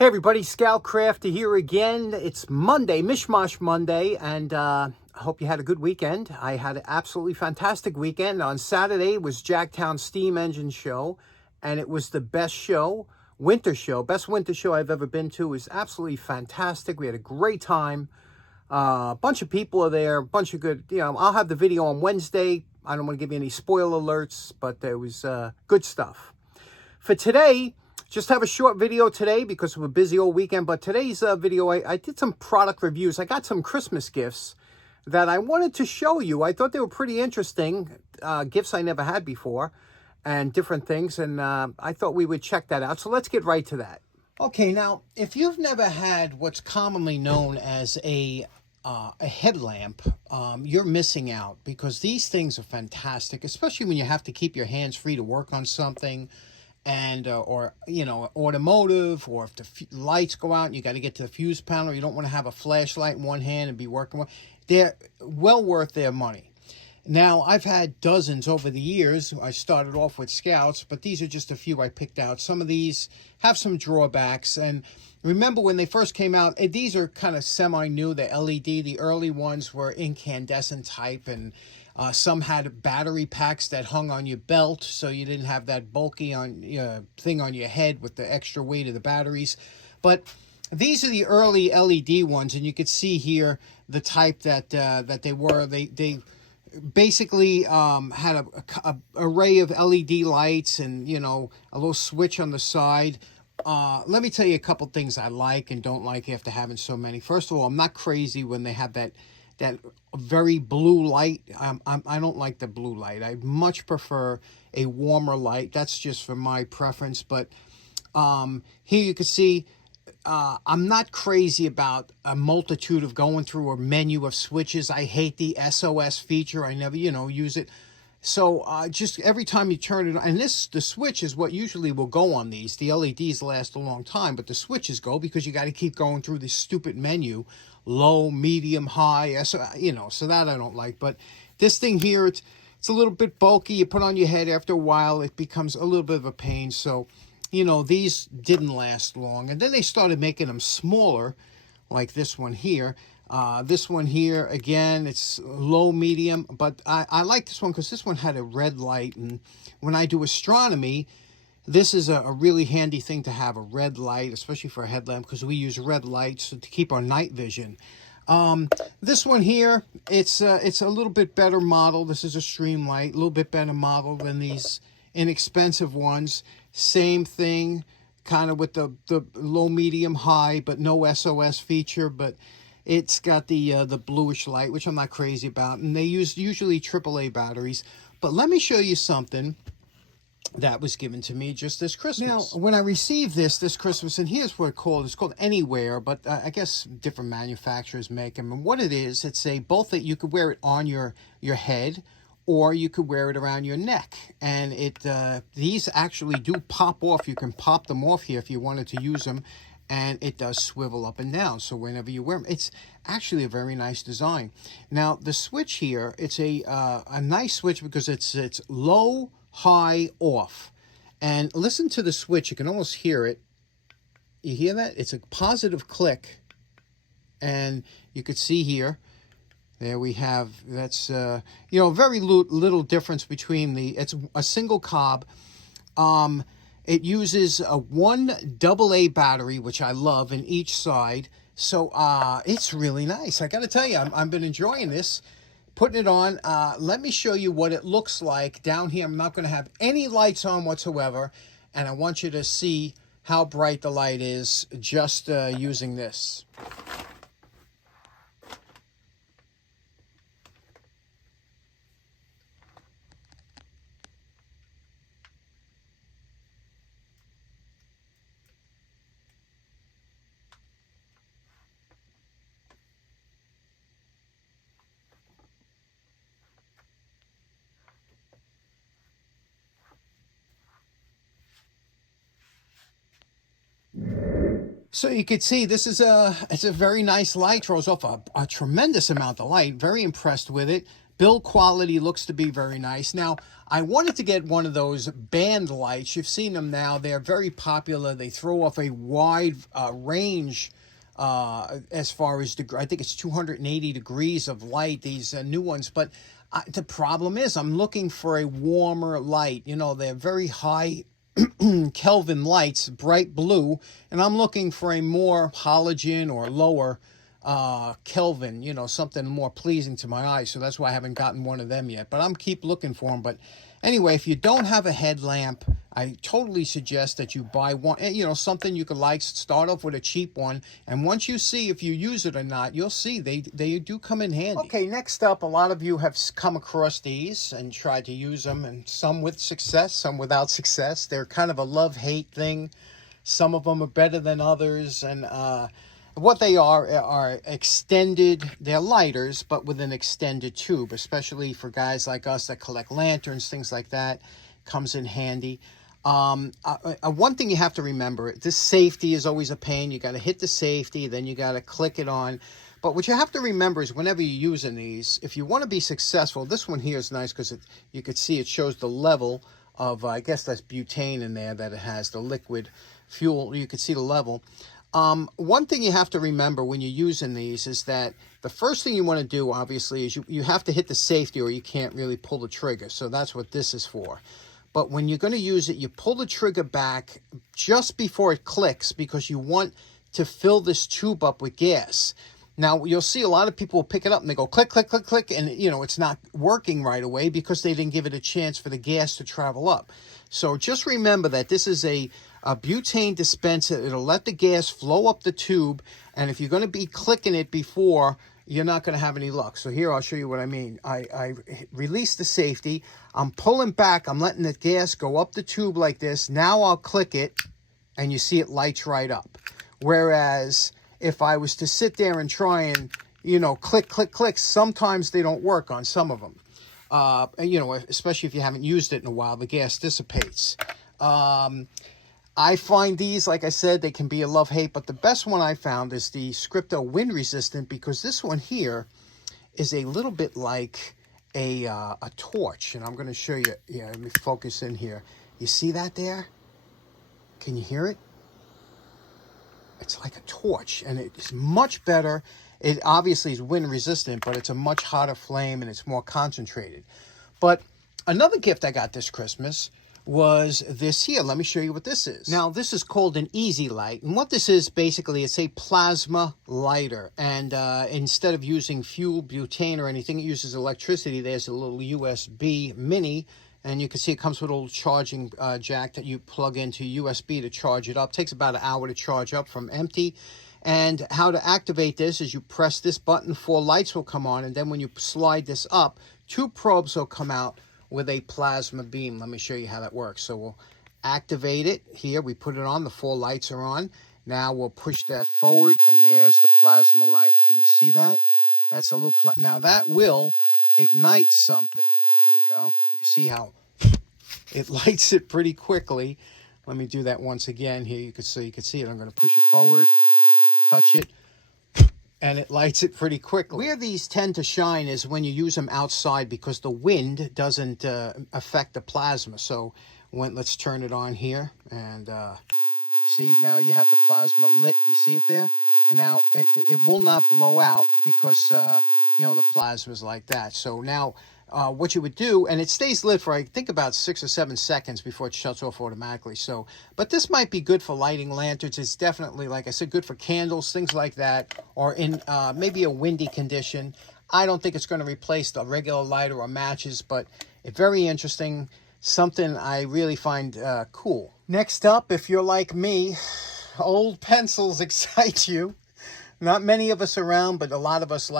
Hey everybody, Scout Crafter here again. It's Monday, Mishmash Monday, and I hope you had a good weekend. I had an absolutely fantastic weekend. On Saturday was Jacktown Steam Engine Show, and it was the best show, best winter show I've ever been to. It was absolutely fantastic. We had a great time. A bunch of people are there, a bunch of good, I'll have the video on Wednesday. I don't want to give you any spoiler alerts, but there was good stuff. For today, just have a short video today because of a busy old weekend. But today's video, I did some product reviews. I got some Christmas gifts that I wanted to show you. I thought they were pretty interesting. Gifts I never had before and different things. And I thought we would check that out. So let's get right to that. Okay, now, if you've never had what's commonly known as a headlamp, you're missing out because these things are fantastic, especially when you have to keep your hands free to work on something. And or automotive, or if the lights go out and you got to get to the fuse panel, you don't want to have a flashlight in one hand and be working. They're well worth their money. Now, I've had dozens over the years. I started off with Scouts, but these are just a few I picked out. Some of these have some drawbacks, and remember when they first came out, these are kind of semi-new. The LED, the early ones were incandescent type, and some had battery packs that hung on your belt, so you didn't have that bulky thing on your head with the extra weight of the batteries. But these are the early LED ones, and you could see here the type that they were. They basically had a array of LED lights and a little switch on the side. Let me tell you a couple things I like and don't like after having so many. First of all, I'm not crazy when they have that very blue light. I don't like the blue light. I much prefer a warmer light. That's just for my preference. But here you can see I'm not crazy about a multitude of going through a menu of switches. I hate the SOS feature. I never, use it. So just every time you turn it on, and the switch is what usually will go on these. The LEDs last a long time, but the switches go because you got to keep going through this stupid menu, low, medium, high, so that I don't like. But this thing here, it's a little bit bulky. You put on your head after a while, it becomes a little bit of a pain. So, these didn't last long. And then they started making them smaller, like this one here. This one here, again, it's low, medium, but I like this one because this one had a red light, and when I do astronomy, this is a really handy thing to have, a red light, especially for a headlamp, because we use red lights to keep our night vision. This one here, it's a little bit better model. This is a Streamlight, a little bit better model than these inexpensive ones. Same thing, kind of with the low, medium, high, but no SOS feature, but it's got the bluish light, which I'm not crazy about, and they use usually AAA batteries. But let me show you something that was given to me just this Christmas. Now, when I received this Christmas, and here's what it's called Anywhere, but I guess different manufacturers make them. And what it is, it's both that you could wear it on your head, or you could wear it around your neck. And these actually do pop off. You can pop them off here if you wanted to use them. And it does swivel up and down, so whenever you wear them, it's actually a very nice design. Now, the switch here, it's a nice switch because it's low, high, off. And listen to the switch. You can almost hear it. You hear that? It's a positive click. And you could see here, there we have, that's, very little difference between it's a single cob. It uses a 1 AA battery, which I love, in each side. So it's really nice. I got to tell you, I've been enjoying this, putting it on. Let me show you what it looks like down here. I'm not going to have any lights on whatsoever, and I want you to see how bright the light is just using this. So you can see this is it's a very nice light, throws off a tremendous amount of light. Very impressed with it. Build quality looks to be very nice. Now, I wanted to get one of those band lights. You've seen them now. They're very popular. They throw off a wide range as far as, I think it's 280 degrees of light, these new ones. But the problem is I'm looking for a warmer light. You know, they're very high Kelvin lights, bright blue, and I'm looking for a more halogen or lower Kelvin, you know, something more pleasing to my eyes. So that's why I haven't gotten one of them yet, but I'm keep looking for them. But anyway, if you don't have a headlamp, I totally suggest that you buy one, you know, something you could like. Start off with a cheap one, and once you see if you use it or not, you'll see they do come in handy. Okay, next up, a lot of you have come across these and tried to use them, and some with success, some without success. They're kind of a love-hate thing. Some of them are better than others, and what they are extended, they're lighters, but with an extended tube, especially for guys like us that collect lanterns, things like that, comes in handy. One thing you have to remember, this safety is always a pain. You got to hit the safety, then you got to click it on. But what you have to remember is whenever you're using these, if you want to be successful, this one here is nice because you could see it shows the level of, I guess that's butane in there that it has, the liquid fuel. You could see the level. One thing you have to remember when you're using these is that the first thing you want to do, obviously, is you have to hit the safety or you can't really pull the trigger. So that's what this is for. But when you're going to use it, you pull the trigger back just before it clicks because you want to fill this tube up with gas. Now, you'll see a lot of people pick it up and they go click, click, click, click, and, you know, it's not working right away because they didn't give it a chance for the gas to travel up. So just remember that this is a butane dispenser. It'll let the gas flow up the tube, and if you're going to be clicking it before, you're not going to have any luck. So here, I'll show you what I mean. I release the safety. I'm pulling back. I'm letting the gas go up the tube like this. Now I'll click it, and you see it lights right up. Whereas if I was to sit there and try and, you know, click, click, click, sometimes they don't work on some of them. You know, especially if you haven't used it in a while, the gas dissipates. I find these, like I said, they can be a love-hate, but the best one I found is the Scripto wind resistant, because this one here is a little bit like a torch, and I'm going to show you. Yeah, let me focus in here. You see that there? Can you hear it? It's like a torch, and it's much better. It obviously is wind resistant, but it's a much hotter flame, and it's more concentrated. But another gift I got this Christmas was this here. Let me show you what this is. Now, this is called an Easy Light, and what this is, basically, it's a plasma lighter, and instead of using fuel, butane, or anything, it uses electricity. There's a little USB mini, and you can see it comes with a little charging jack that you plug into USB to charge it up. It takes about an hour to charge up from empty. And how to activate this is you press this button, 4 lights will come on, and then when you slide this up, 2 probes will come out with a plasma beam. Let me show you how that works. So we'll activate it here. We put it on. The 4 lights are on. Now we'll push that forward, and there's the plasma light. Can you see that? That's a little... Now that will ignite something. Here we go. You see how it lights it pretty quickly. Let me do that once again here. You can see it. I'm going to push it forward, touch it, and it lights it pretty quickly. Where these tend to shine is when you use them outside, because the wind doesn't affect the plasma. So let's turn it on here, and you see, now you have the plasma lit. You see it there? And now it will not blow out because you know, the plasma is like that. So now what you would do, and it stays lit for, I think, about 6 or 7 seconds before it shuts off automatically. So, but this might be good for lighting lanterns. It's definitely, like I said, good for candles, things like that, or in maybe a windy condition. I don't think it's going to replace the regular lighter or matches, but it's very interesting, something I really find cool. Next up, if you're like me, old pencils excite you. Not many of us around, but a lot of us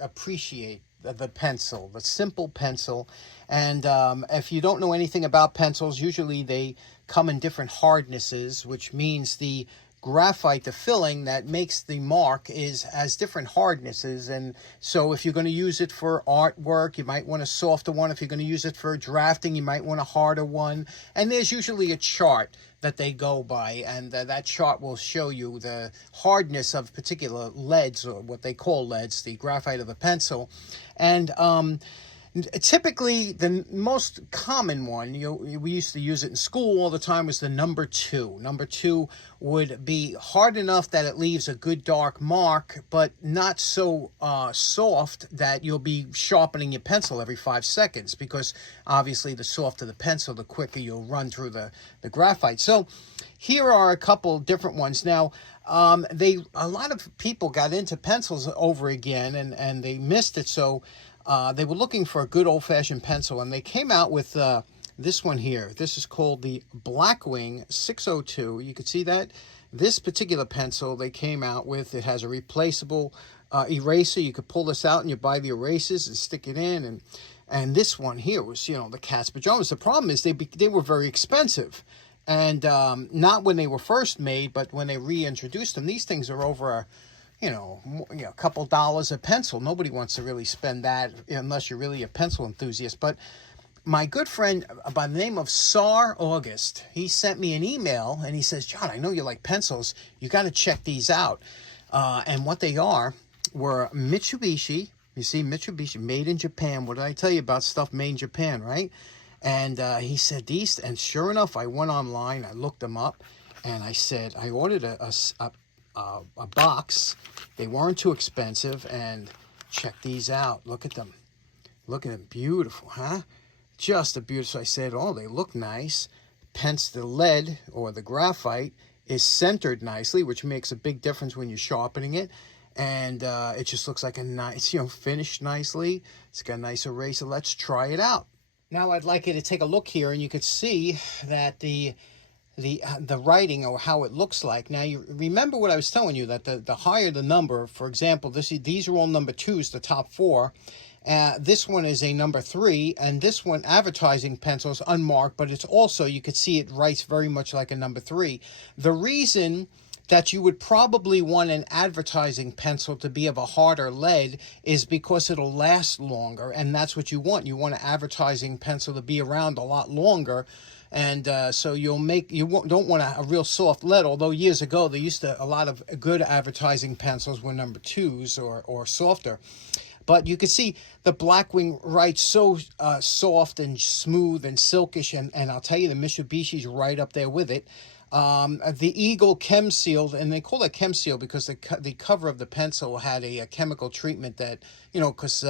appreciate the pencil, the simple pencil. And if you don't know anything about pencils, usually they come in different hardnesses, which means the graphite, the filling that makes the mark, has different hardnesses. And so if you're going to use it for artwork, you might want a softer one. If you're going to use it for drafting, you might want a harder one. And there's usually a chart that they go by, and that chart will show you the hardness of particular leads, or what they call leads, the graphite of the pencil. And typically, the most common one, we used to use it in school all the time, was the number 2. Number 2 would be hard enough that it leaves a good dark mark, but not so soft that you'll be sharpening your pencil every 5 seconds, because obviously the softer the pencil, the quicker you'll run through the graphite. So here are a couple different ones. Now, a lot of people got into pencils over again, and they missed it, so they were looking for a good old-fashioned pencil, and they came out with this one here. This is called the Blackwing 602. You can see that. This particular pencil they came out with, it has a replaceable eraser. You could pull this out and you buy the erasers and stick it in. And this one here was, the cat's pajamas. The problem is they were very expensive. And not when they were first made, but when they reintroduced them. These things are over a couple dollars a pencil. Nobody wants to really spend that unless you're really a pencil enthusiast. But my good friend by the name of Sar August, he sent me an email and he says, John, I know you like pencils. You got to check these out. And what they were Mitsubishi. You see, Mitsubishi, made in Japan. What did I tell you about stuff made in Japan, right? And he said these, and sure enough, I went online, I looked them up, and I said, I ordered a box. They weren't too expensive, and check these out. Look at them. Look at them. Beautiful, huh? Just a beautiful. I said, oh, they look nice. The lead, or the graphite, is centered nicely, which makes a big difference when you're sharpening it. And it just looks like a nice, finished nicely. It's got a nice eraser. Let's try it out. Now I'd like you to take a look here, and you could see that the writing, or how it looks like. Now, you remember what I was telling you, that the higher the number, for example, these are all number 2s, the top 4. This one is a number 3, and this one, advertising pencil, is unmarked, but it's also, you could see it writes very much like a number 3. The reason that you would probably want an advertising pencil to be of a harder lead is because it'll last longer, and that's what you want. You want an advertising pencil to be around a lot longer. And so don't want a real soft lead, although years ago a lot of good advertising pencils were number 2s or softer. But you can see the Blackwing writes so soft and smooth and silkish, and I'll tell you, the Mitsubishi's right up there with it. The Eagle Chem Seal, and they call it Chem Seal because the cover of the pencil had a chemical treatment that, because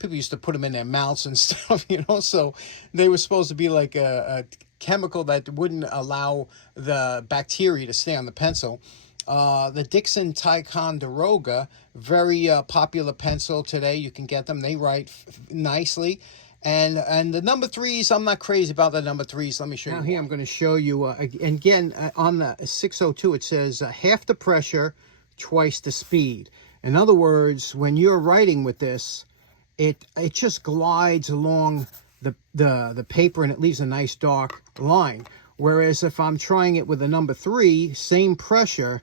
people used to put them in their mouths and stuff, so they were supposed to be like a chemical that wouldn't allow the bacteria to stay on the pencil. The Dixon Ticonderoga, very popular pencil today. You can get them. They write nicely. And the number 3s, I'm not crazy about the number 3s. Let me show you. Now here I'm going to show you, again, on the 602, it says half the pressure, twice the speed. In other words, when you're writing with this, it just glides along the paper, and it leaves a nice dark line. Whereas if I'm trying it with a number 3, same pressure,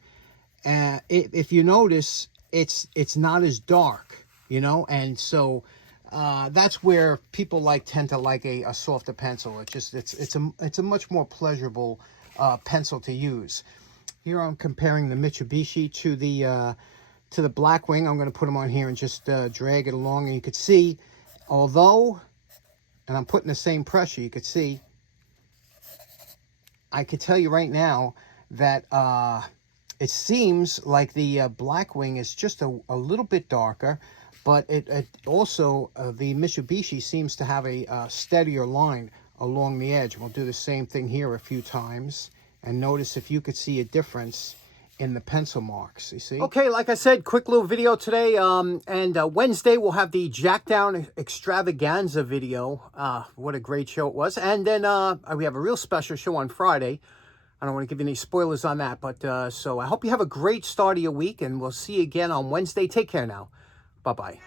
if you notice, it's not as dark, and so that's where people tend to like a softer pencil. It's a much more pleasurable pencil to use. Here I'm comparing the Mitsubishi to the Blackwing. I'm going to put them on here and just drag it along, and you could see, and I'm putting the same pressure, you could see, I could tell you right now that it seems like the Blackwing is just a little bit darker, but it also, the Mitsubishi seems to have a steadier line along the edge. We'll do the same thing here a few times, and notice if you could see a difference in the pencil marks, you see? Okay, like I said, quick little video today, and Wednesday we'll have the Jackdown Extravaganza video. What a great show it was. And then we have a real special show on Friday. I don't want to give you any spoilers on that, but so I hope you have a great start of your week, and we'll see you again on Wednesday. Take care now. Bye-bye.